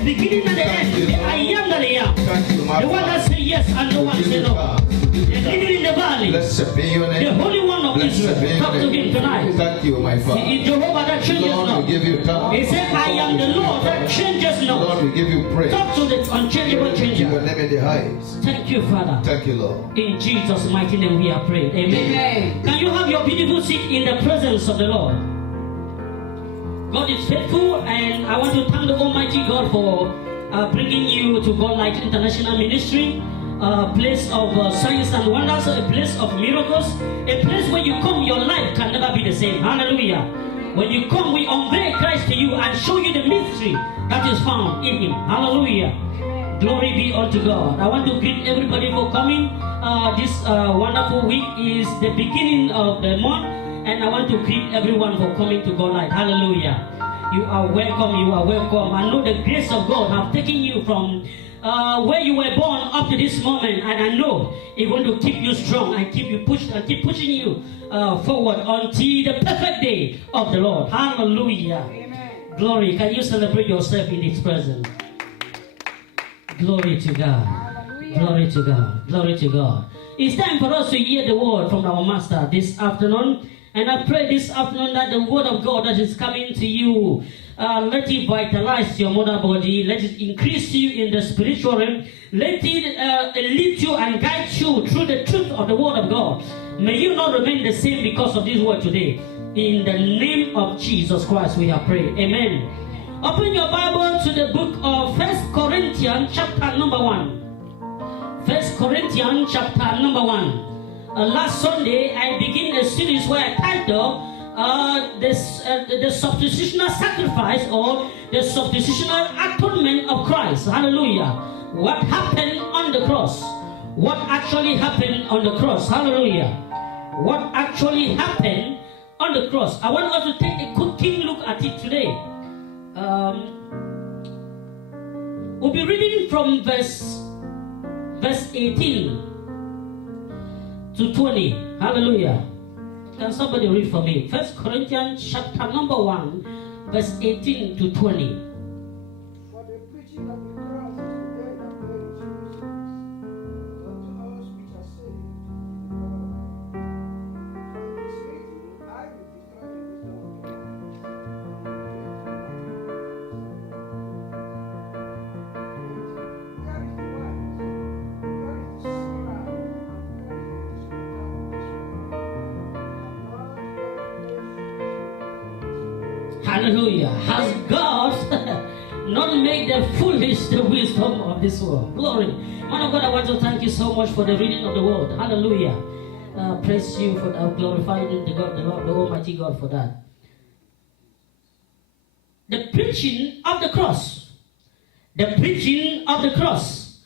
the beginning and the end, the I am that I am. The one that says yes and no one says no. The living in the valley. The Holy One of Israel. Talk to him tonight. Thank you, my Father. It's Jehovah that changes Lord, not. we give you thanks. He said, I am the Lord that changes not. Lord, we give you praise. Talk to the unchangeable changer. Your name in the highest. Thank you, Father. Thank you, Lord. In Jesus' mighty name we are praying. Amen. Amen. Can you have your beautiful seat in the presence of the Lord? God is faithful, and I want to thank the Almighty God for bringing you to God Light International Ministry, a place of signs and wonders, a place of miracles, a place where you come, your life can never be the same. Hallelujah. When you come, we unveil Christ to you and show you the mystery that is found in Him. Hallelujah. Glory be unto God. I want to greet everybody for coming. This wonderful week is the beginning of the month, and I want to greet everyone for coming to God Light. Hallelujah. You are welcome. You are welcome. I know the grace of God have taken you from where you were born up to this moment, and I know it's going to keep you strong and keep you pushed and keep pushing you forward until the perfect day of the Lord. Hallelujah. Amen. Glory. Can you celebrate yourself in His presence? Glory to God. Hallelujah. Glory to God. Glory to God. It's time for us to hear the word from our Master this afternoon. And I pray this afternoon that the word of God that is coming to you, let it vitalize your mother body. Let it increase you in the spiritual realm. Let it lead you and guide you through the truth of the word of God. May you not remain the same because of this word today. In the name of Jesus Christ we have prayed. Amen. Open your Bible to the book of 1 Corinthians chapter number 1. 1 Corinthians chapter number 1. Last Sunday, I began a series where I titled the substitutional sacrifice or the substitutional atonement of Christ. Hallelujah. What happened on the cross? What actually happened on the cross? Hallelujah. What actually happened on the cross? I want us to take a quick look at it today. We'll be reading from verse 18 to 20. Hallelujah. Can somebody read for me? 1 Corinthians chapter number 1, verse 18 to 20. For the preaching of the cross is the dead and buried Jesus, but to us which are saved, for it is written, I will destroy the wisdom of God. Where is the wise? Where is the scribe? Where is the Hallelujah. Has God not made the foolish the wisdom of this world? Glory. Man of God, I want to thank you so much for the reading of the word. Hallelujah. Praise you for that. Glorify the God, the Lord, the Almighty God for that. The preaching of the cross. The preaching of the cross.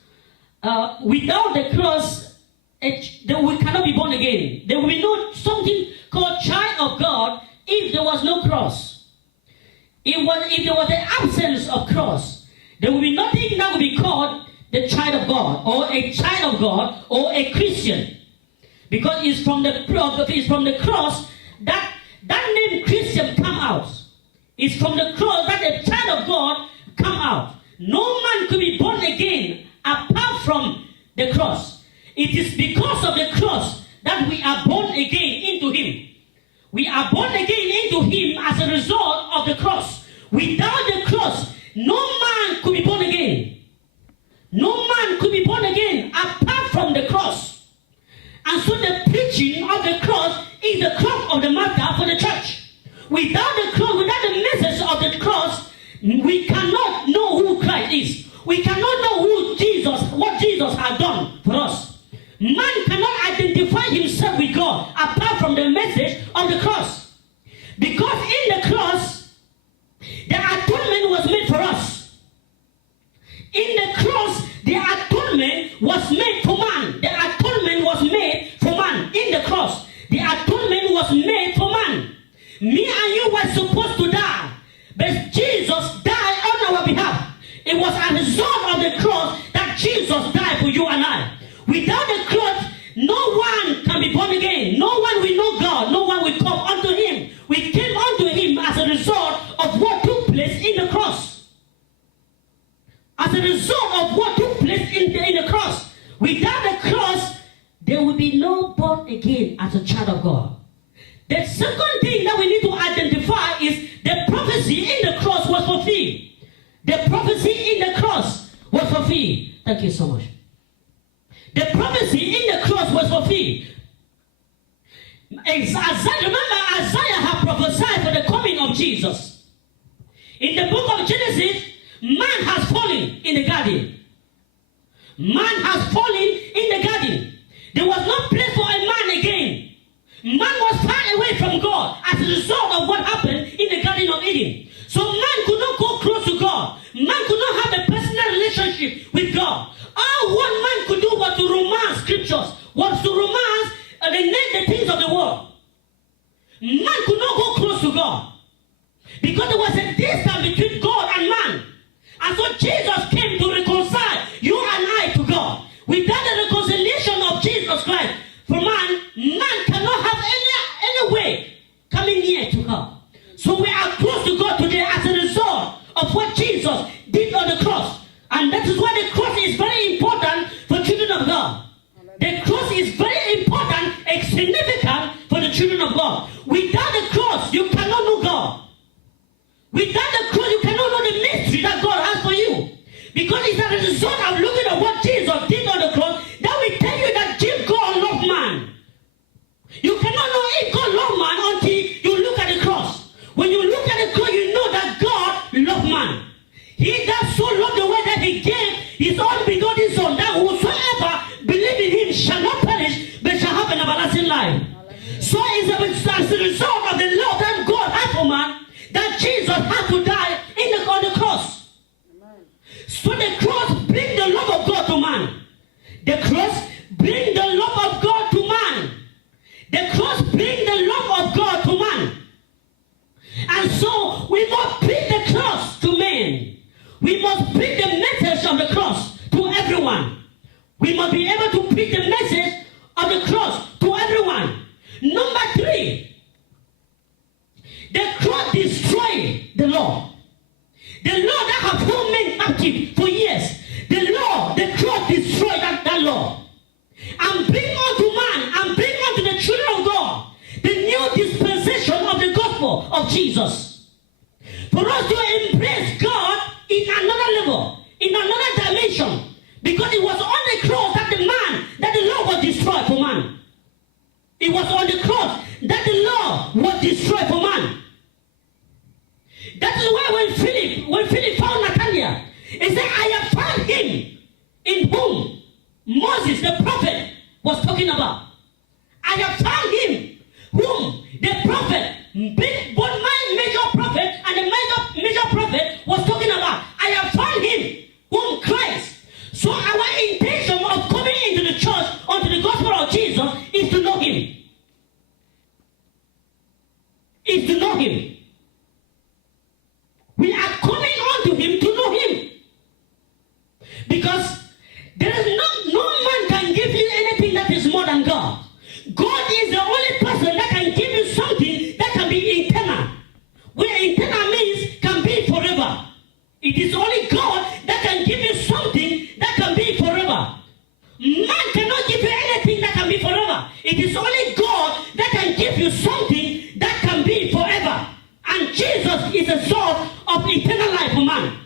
Without the cross, we cannot be born again. There will be no something called child of God if there was no cross. If there was the absence of cross, there will be nothing that will be called the child of God or a child of God or a Christian, because it's from the cross that name Christian come out. It's from the cross that the child of God come out. No man could be born again apart from the cross. It is because of the cross that we are born again into Him. We are born again into Him as a result of the cross. Without the cross, no man could be born again. No man could be born again apart from the cross. And so the preaching of the cross is the crux of the matter for the church. Without the cross, without the message of the cross, we cannot know who Christ is. We cannot know what Jesus has done for us. Man cannot identify himself with God apart from the message of the cross. Because in the cross, the atonement was made for us. In the cross, the atonement was made for man. The atonement was made for man. In the cross, the atonement was made for man. Me and you were supposed to die, but Jesus died on our behalf. It was a result of the cross that Jesus died for you and I. Without the cross, no one can be born again. No one will know God. No one will come unto Him. We came unto Him as a result of what took place in the cross. as a result of what took place in the cross. Without the cross, there will be no born again as a child of God. The second thing that we need to identify is the prophecy in the cross was fulfilled. The prophecy in the cross was fulfilled. Thank you so much. The prophecy in the cross was fulfilled. Remember, Isaiah had prophesied for the coming of Jesus. In the book of Genesis, man has fallen in the garden. Man has fallen in the garden. There was no place for a man again. Man was far away from God as a result of what happened in the Garden of Eden. So man could not go close to God. Man could not have a personal relationship with God. All one man could do was to romance scriptures, was to romance the things of the world. Man could not go close to God because there was a distance between God and man. And so Jesus came to reconcile you and I to God. Without the reconciliation of Jesus Christ for man, man cannot have any way coming near to God. So we are close to God today as a result of what Jesus did on the cross. And that is why the cross is very important for children of God. The cross is very important and significant for the children of God. Without the cross, you cannot know God. Without the cross, you cannot know the mystery that God has for you. Because it's as a result of looking at what Jesus did on the cross that will tell you that God loved man. You cannot know if God loved man until you look at the cross. When you look at the cross, you know that God loved man. He that so loved the way that he gave his own begotten son, that whosoever believe in him shall not perish, but shall have an everlasting life. So it's as a result of the love that God had for man that Jesus had to die on the cross. So the cross brings the love of God to man. The cross brings the love of God to man. The cross brings the love of God to man. And so we must bring the cross to men. We must bring the message of the cross to everyone. We must be able to bring the message of the cross to everyone. Number 3, the cross destroyed the law. The law that have held men captive for years. The cross destroyed that law. And bring unto man, and bring unto the children of God, the new dispensation of the gospel of Jesus. For us to embrace God in another level, in another dimension. Because it was on the cross that the law was destroyed for man. It was on the cross that the law was destroyed for man. That is why when Philip found Nathanael, he said, I have found him in whom Moses the prophet was talking about. I have found him whom the prophet, both my major prophet and the major prophet was talking about. I have found him whom Christ. So our intention of coming into the church, unto the gospel of Jesus, is to know him. Is to know him. We are coming unto him to know him. Because there is no man can give you anything that is more than God. God is the only person that can give you something that can be eternal. Where eternal means can be forever. It is only God that can give you something that can be forever. Man cannot give you anything that can be forever. It is only God that can give you something that can be forever. And Jesus is the source of eternal life for man.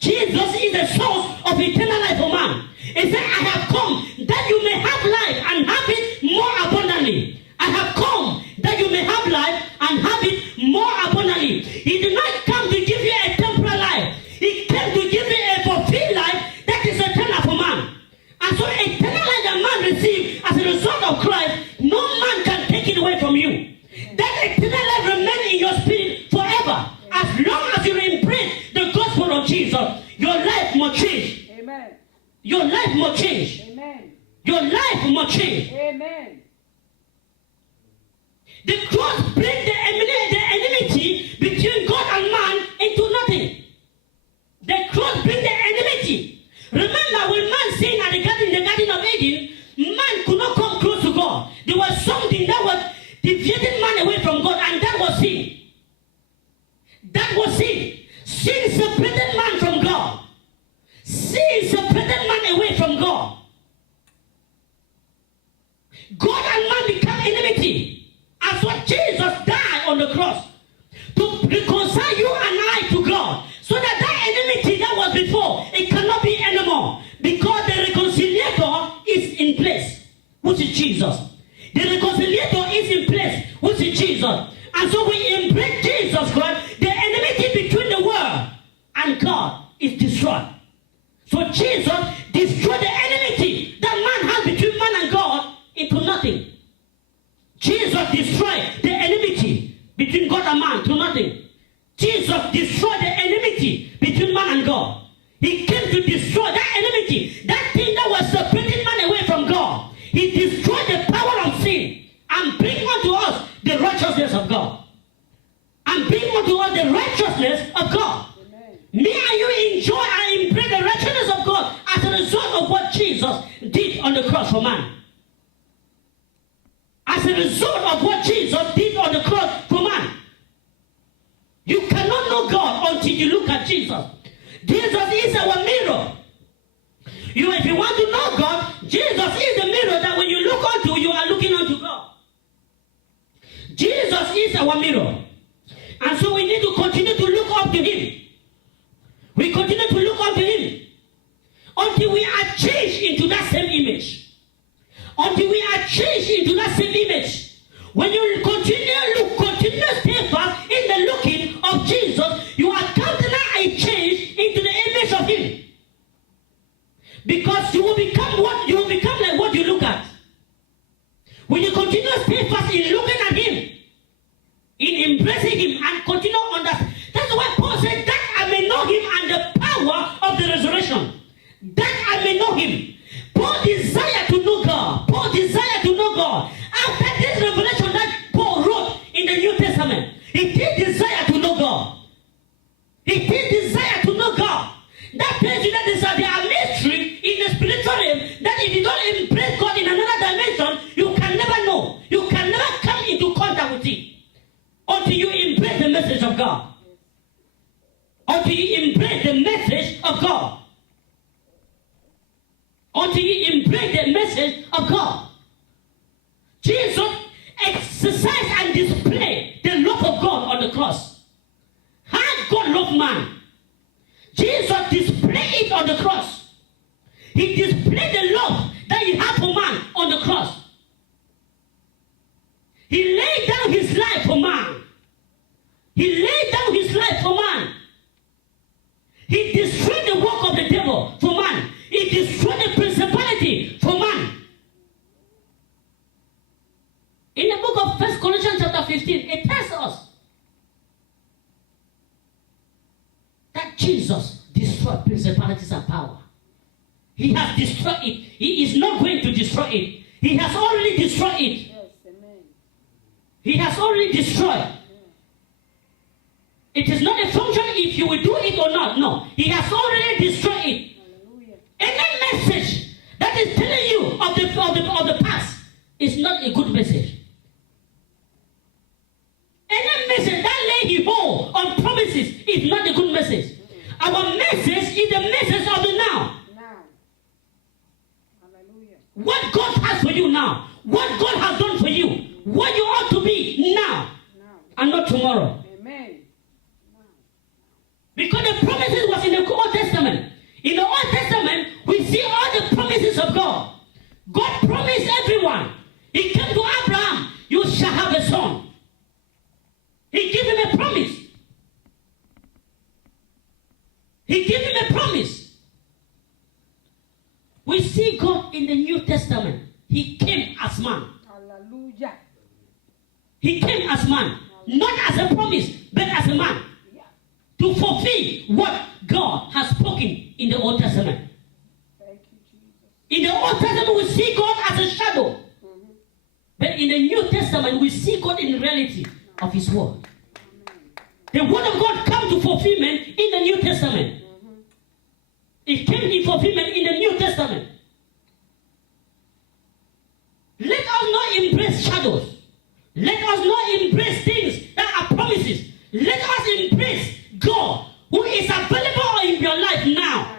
Jesus is the source of eternal life for man. He said, I have come that you may have life and have it more abundantly. I have come that you may have life and have it more abundantly. He did not come to give you a temporal life. He came to give you a fulfilled life that is eternal for man. And so eternal life that man received as a result of Christ, no man can take it away from you. That eternal life remains in your spirit forever. As long as you embrace the gospel of Jesus, your life must change. Amen. Your life must change. Amen. Your life must change. Amen. The cross brings the enmity between God and man into nothing. The cross brings the enmity. Remember when man sinned at the Garden of Eden, man could not come close to God. There was something that was deviating man away from God, and that was sin. That was sin. Sin separated man from God. is destroyed. So Jesus destroyed the enmity that man has between man and God into nothing. Jesus destroyed the enmity between God and man to nothing. Jesus destroyed the enmity between man and God. He came to destroy that enmity, that thing that was separating man away from God. He destroyed the power of sin and bring unto us the righteousness of God. And bring unto us the righteousness of God. Amen. Me and you enjoy and embrace the righteousness of God as a result of what Jesus did on the cross for man. As a result of what Jesus did on the cross for man. You cannot know God until you look at Jesus. Jesus is our mirror. If you want to know God, Jesus is the mirror that when you look unto, you are looking unto God. Jesus is our mirror. And so we need to continue to look up to him. We continue to look up to him until we are changed into that same image. Until we are changed into that same image. When you continue steadfast in the looking of Jesus, you are counting a change into the image of him. Because you will become like what you look at. When you continue steadfast in looking at him, in embracing him and continue on that. That's why Paul said that I may know him and the power of the resurrection. That I may know him. Paul desired to know God. Paul desired to know God. After this revelation that Paul wrote in the New Testament, he did desire to know God. He did desire to know God. That tells you that there are mysteries in the spiritual realm that if you don't embrace God in another dimension, you can never know. You can never come into contact with him. Until you embrace the message of God. Until you embrace the message of God. Until you embrace the message of God. Jesus exercised and displayed the love of God on the cross. How God loved man. Jesus displayed it on the cross. He displayed the love that he had for man on the cross. He laid down his life for man. He laid down his life for man. He destroyed the work of the devil for man. He destroyed the principality for man. In the book of 1 Corinthians chapter 15, it tells us that Jesus destroyed principalities and power. He has destroyed it. He is not going to destroy it. He has already destroyed it. Yes, amen. He has already destroyed. It is not a function if you will do it or not. No. He has already destroyed it. Hallelujah. Any message that is telling you of the past is not a good message. Any message that lay you hold on promises is not a good message. Our message is the message of the now. Now. Hallelujah. What God has for you now. What God has done for you. What you ought to be now. And not tomorrow. Amen. Because the promises was in the Old Testament. In the Old Testament, we see all the promises of God. God promised everyone. He came to Abraham, you shall have a son. He gave him a promise. He gave him a promise. We see God in the New Testament. He came as man. Hallelujah. He came as man. Not as a promise, but as a man. To fulfill what God has spoken in the Old Testament. Thank you, Jesus. In the Old Testament, we see God as a shadow. Mm-hmm. But in the New Testament, we see God in reality of his word. The word of God comes to fulfillment in the New Testament. Mm-hmm. It came in fulfillment in the New Testament. Let us not embrace shadows. Let us not embrace things that are promises. Let us embrace God, who is available in your life now.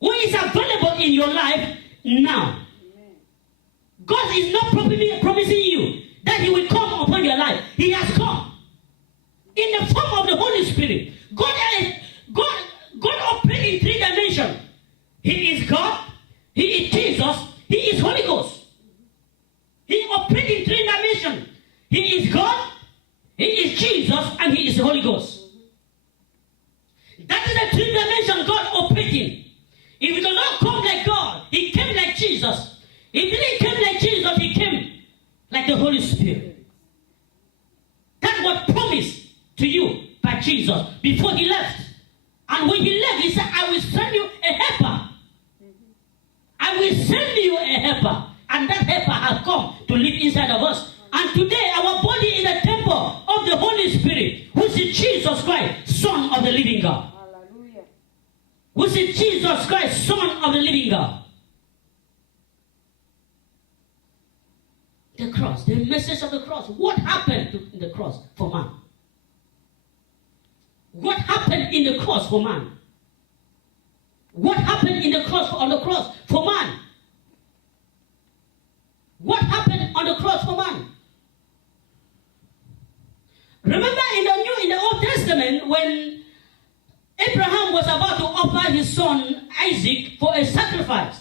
Who is available in your life now. Amen. God is not promising you that he will come upon your life. He has come in the form of the Holy Spirit. God operates in 3 dimensions. He is God, he is Jesus, he is Holy Ghost. He operates in 3 dimensions. He is God, he is Jesus, and he is the Holy Ghost. That is the three dimension God operating. If he does not come like God, he came like Jesus. If he didn't come like Jesus, he came like the Holy Spirit. That's what promised to you by Jesus before he left. And when he left, he said, I will send you a helper. I will send you a helper. And that helper has come to live inside of us. And today, our body is a temple of the Holy Spirit, which is Jesus Christ, Son of the living God. Hallelujah. Which is Jesus Christ, Son of the living God. The cross, the message of the cross. What happened in the cross for man? What happened in the cross for man? What happened in the cross on the cross for man? What happened on the cross for man? Remember in the Old Testament when Abraham was about to offer his son Isaac for a sacrifice.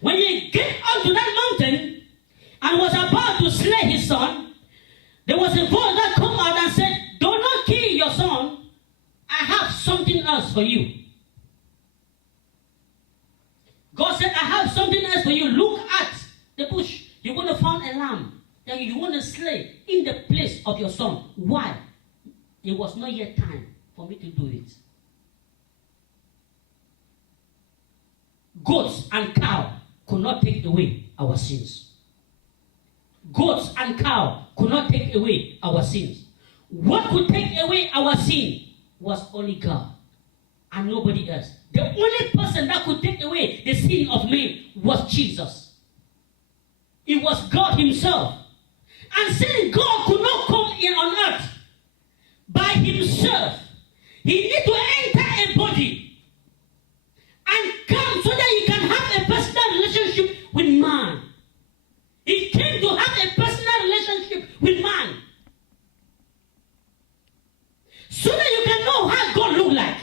When he get onto that mountain and was about to slay his son, there was a voice that came out and said, do not kill your son. I have something else for you. God said, I have something else for you. Look at the bush. You're going to find a lamb that you want to slay in the place of your son. Why? It was not yet time for me to do it. Goats and cow could not take away our sins. Goats and cow could not take away our sins. What could take away our sin was only God and nobody else. The only person that could take away the sin of man was Jesus. It was God himself. And since God could not come in on earth by himself, he needed to enter a body and come so that he can have a personal relationship with man. He came to have a personal relationship with man. So that you can know how God looks like.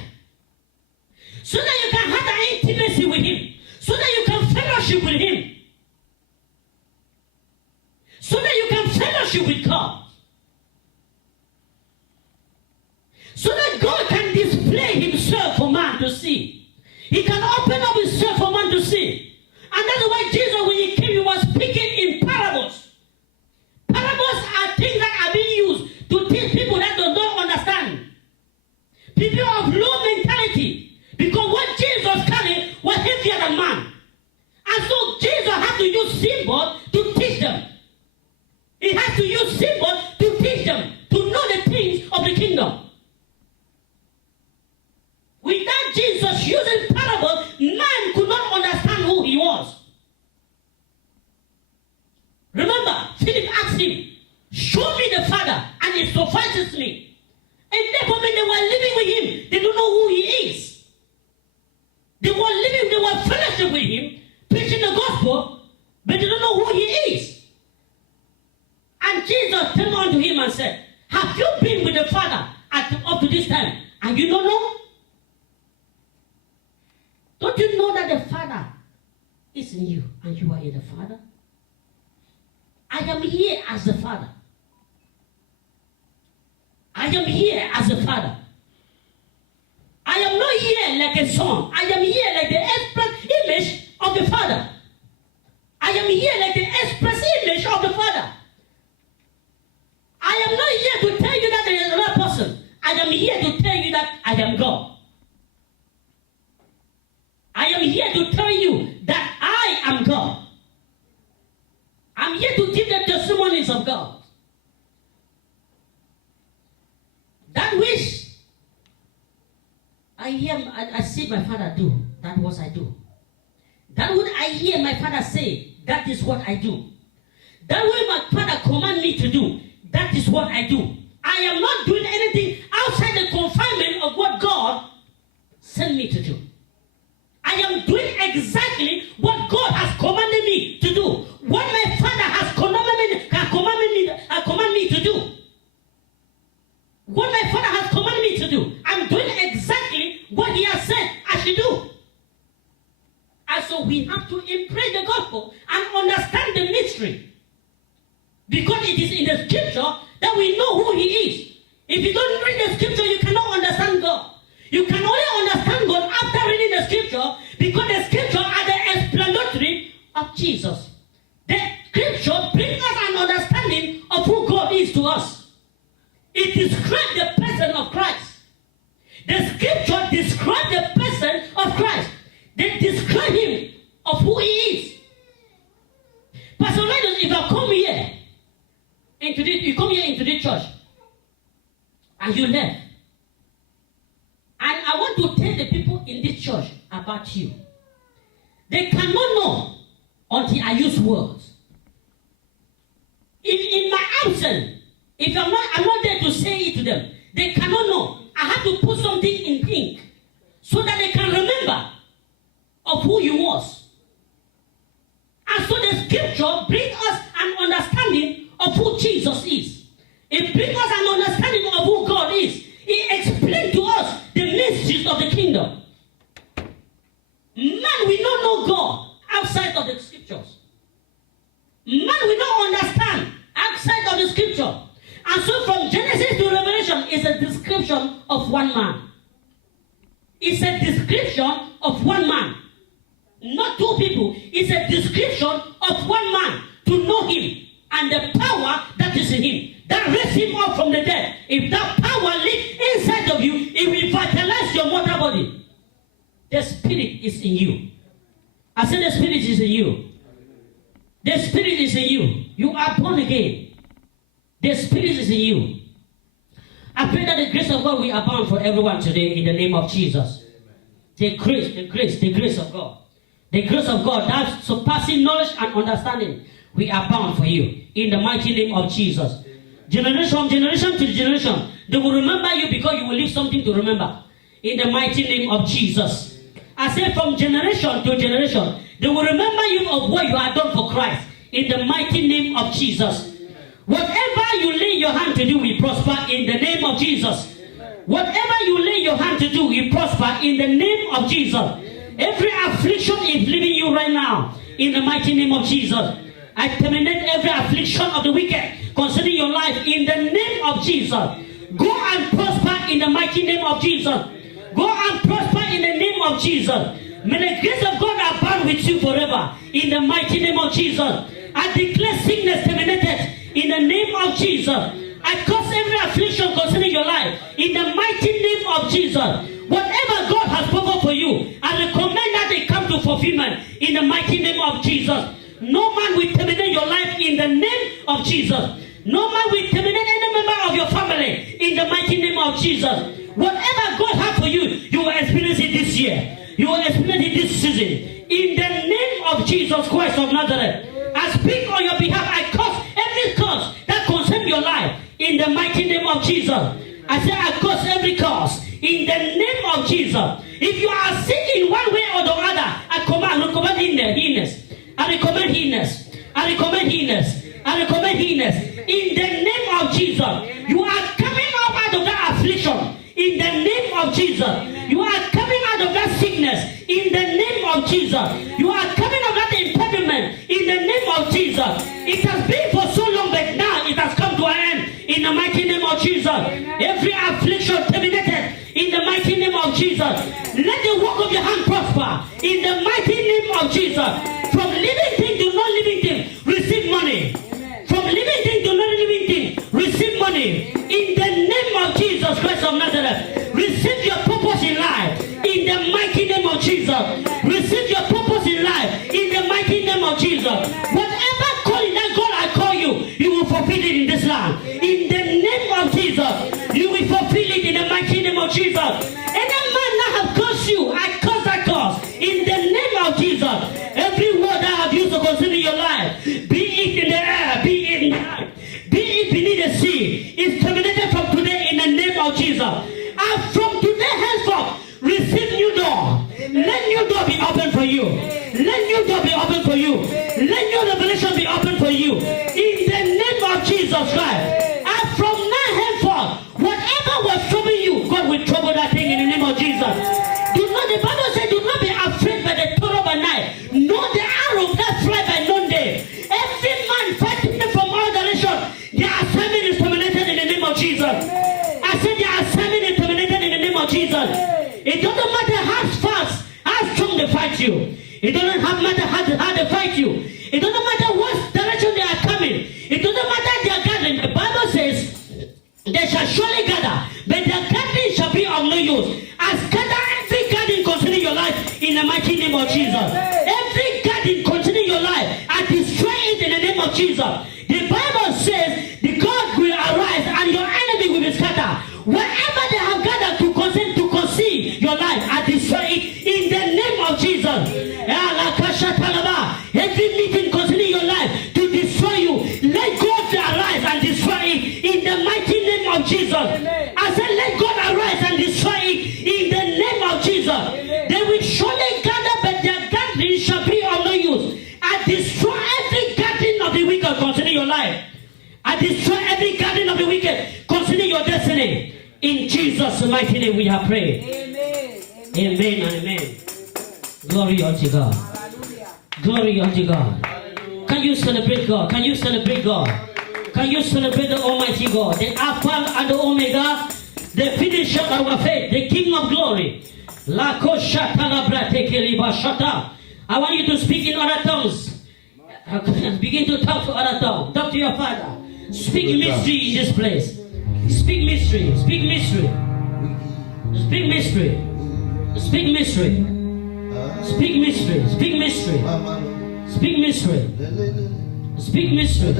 So that you can have that intimacy with him. So that you can fellowship with him. So that you can fellowship with God. So that God can display himself for man to see. He can open up himself for man to see. And that's why Jesus, when he came, he was speaking in parables. Parables are things that are being used to teach people that do not understand. People of low mentality. Because what Jesus carried was heavier than man. And so Jesus had to use symbols to teach them. He had to use symbols to teach them, to know the things of the kingdom. Without Jesus using parables, man could not understand who he was. Remember, Philip asked him, show me the Father, and it suffices me. And therefore, when they were living with him, they don't know who he is. They were living, they were fellowship with him, preaching the gospel, but they don't know who he is. And Jesus turned unto him and said, have you been with the Father up to this time, and you don't know? Don't you know that the Father is in you, and you are in the Father? I am here as the Father. I am here as a father. I am not here like a son. I am here like the express image of the Father. I am here like the express image of the Father. I am not here to tell you that there is another person. I am here to tell you that I am God. I am here to tell you that I am God. I'm here to give the testimonies of God. That which I see my Father do, that what I do. That what I hear my Father say, that is what I do. That what my Father command me to do, that is what I do. I am not doing anything outside the confinement of what God sent me to do. I am doing exactly what God has commanded me to do. What my Father has commanded me to do. What my Father has commanded me to do. I'm doing exactly what he has said I should do. And so we have to embrace the gospel and understand the mystery. Because it is in the scripture that we know who he is. If you don't read the scripture, you cannot understand God. You can only understand God after reading the scripture, because the scripture are the explanatory of Jesus. The scripture brings us an understanding of who God is to us. It describes the person of Christ. The scripture describes the person of Christ. They describe him of who he is. Pastor Linus, if I come here you come here into the church and you left, and I want to tell the people in this church about you, they cannot know until I use words. In my absence, if I'm not there to say it to them, they cannot know. I have to put something in ink so that they can remember of who you was. And so the scripture brings us an understanding of who Jesus is. It brings us an understanding of who God is. It explains to us the mysteries of the kingdom. Man will not know God outside of the scriptures. Man will not understand outside of the scripture. And so from Genesis to Revelation is a description of one man. It's a description of one man. Not two people. It's a description of one man to know him and the power that is in him. That raised him up from the dead. If that power lives inside of you, it will vitalize your mortal body. The spirit is in you. I said the spirit is in you. The spirit is in you. You are born again. The spirit is in you. I pray that the grace of God will abound for everyone today in the name of Jesus. The grace of God. The grace of God that surpassing knowledge and understanding will abound for you in the mighty name of Jesus. Generation from generation to generation, they will remember you because you will leave something to remember in the mighty name of Jesus. I say from generation to generation, they will remember you of what you have done for Christ in the mighty name of Jesus. Whatever you lay your hand to do will prosper in the name of Jesus. Whatever you lay your hand to do will prosper in the name of Jesus. Every affliction is leaving you right now in the mighty name of Jesus. I terminate every affliction of the wicked concerning your life in the name of Jesus. Go and prosper in the mighty name of Jesus. Go and prosper in the name of Jesus. May the grace of God abound with you forever in the mighty name of Jesus. I declare sickness terminated in the name of Jesus. I curse every affliction concerning your life in the mighty name of Jesus. Whatever God has spoken for you, I recommend that they come to fulfillment in the mighty name of Jesus. No man will terminate your life in the name of Jesus. No man will terminate any member of your family in the mighty name of Jesus. Whatever God has for you, you will experience it this year. You will experience it this season. In the name of Jesus Christ of Nazareth, I speak on your behalf. I curse every curse that concerns your life in the mighty name of Jesus. I say I curse every curse in the name of Jesus. If you are sick in one way or the other, I recommend healness. I recommend healness. I recommend healness. I recommend healness. In the name of Jesus, you are coming out of that affliction. In the name of Jesus, you are coming out of that sickness. In the name of Jesus, you are coming out of that impediment. In the name of Jesus, it has been for so long, but now it has come to an end. In the mighty name of Jesus, every affliction terminated. In the mighty name of Jesus, let the work of your hand prosper. In the mighty name of Jesus, from living thing to non-living thing, receive money. From living thing to non-living thing, receive money. In the name of Jesus Christ of Nazareth, receive your purpose in life. In the mighty name of Jesus, receive your purpose in life. In the mighty name of Jesus, whatever calling that God I call you, you will fulfill it in this land. In the name of Jesus, you will fulfill it in the mighty name of Jesus. Any man that have cursed you, I curse that curse. In the name of Jesus, every word that I have used to consider your life, be it in the air, be it in the night, be it beneath the sea, is terminated from today in the name of Jesus. And from today henceforth, receive new door. Let new door be open for you. Let new door be open for you. Let new It doesn't matter how fast, how strong they fight you. It doesn't matter how they fight you. It doesn't matter what direction they are coming. It doesn't matter their gathering. The Bible says they shall surely gather, but their gathering shall be of no use. I scatter every gathering concerning your life in the mighty name of Jesus. Every gathering concerning your life, I destroy it in the name of Jesus. The Bible says the God will arise and your enemy will be scattered. Wherever they have gathered to conceive your life, I destroy it in the name of Jesus. Every meeting concerning your life to destroy you, let God arise and destroy it in the mighty name of Jesus. I said, let God arise and destroy it in the name of Jesus. They will surely gather, but their gathering shall be of no use. I destroy every gathering of the wicked concerning your life. I destroy every gathering of the wicked concerning your destiny. In Jesus' mighty name we have prayed. Amen. Amen and amen. Glory unto God. Glory unto God. Can you celebrate God? Can you celebrate God? Can you celebrate the Almighty God? The Alpha and the Omega, the finisher of our faith, the King of glory. I want you to speak in other tongues. Begin to talk to other tongues. Talk to your Father. Speak mystery in this place. Speak mystery. Speak mystery. Speak mystery. Speak mystery. Speak mystery. Speak mystery. Speak mystery. Speak mystery.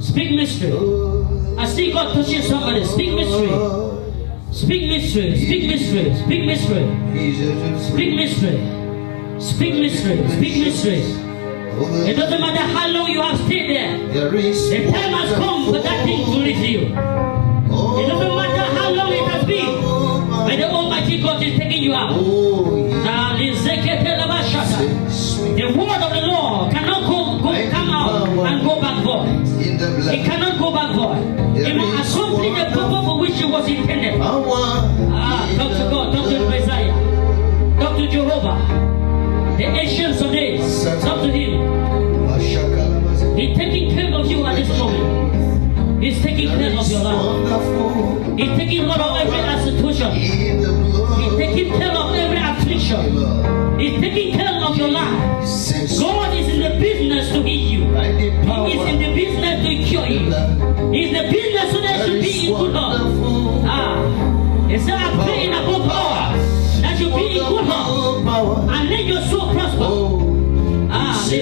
Speak mystery. I see God touching somebody. Speak mystery. Speak mystery. Speak mystery. Speak mystery. Speak mystery. Speak mystery. Speak mystery. It doesn't matter how long you have stayed there. The time has come for that thing to reach you. It doesn't matter how long it has been, but the Almighty God is taking you out. The word of the Lord cannot come out and go back void. It cannot go back void. It must accomplish the purpose for which it was intended. Talk to God, talk to the Messiah, talk to Jehovah, the ancients of days. Talk to Him. He's taking care of you at this moment. He's taking care of your life. He's taking care of every institution. He's taking care of every affliction. He's taking care of your life. God is in the business to heal you. He is in the business to cure you. He's in the business so that you be in good health. He said, I pray in a good power that you be in good health and let your soul prosper. Let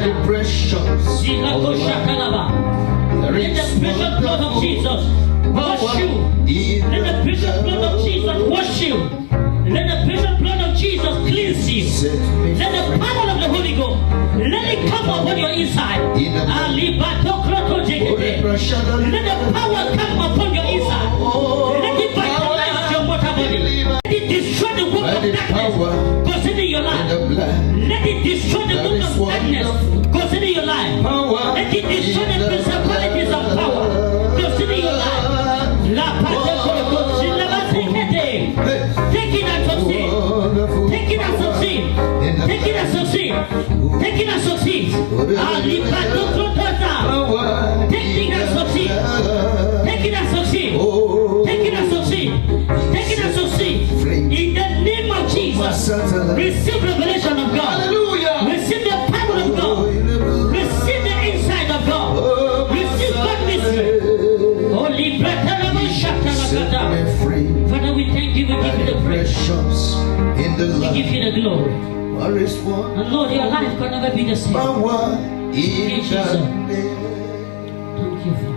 the precious blood of Jesus wash you. Let the precious blood of Jesus wash you. Let the precious blood of Jesus cleanse you. Let the power of the Holy Ghost, let it come upon your inside. Let the power come upon your inside. Let it vitalize your mortal body. Let it destroy the work of darkness concerning your life. Let it destroy the work of darkness concerning your life. Let it destroy the principalities of power concerning your life. Take it and succeed. Take it and succeed. Take it and succeed. Take it and succeed. Take it and succeed. Take it and succeed. Take it and succeed. Take it and succeed. In the name of Jesus, receive revelation of God. Receive the power of God. Receive the insight of God. Receive God mystery. Holy Father, we thank you. We give you the praise. We give you the glory. And Lord, your life can never be the same. In Jesus' name. Thank you, Father.